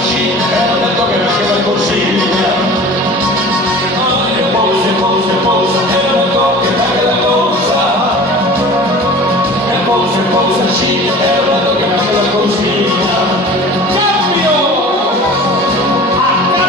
sì, è un detto che nasce dal consiglio. Pousa, è un detto che nasce dal consiglio. Pousa, sì, è un detto che nasce dal consiglio.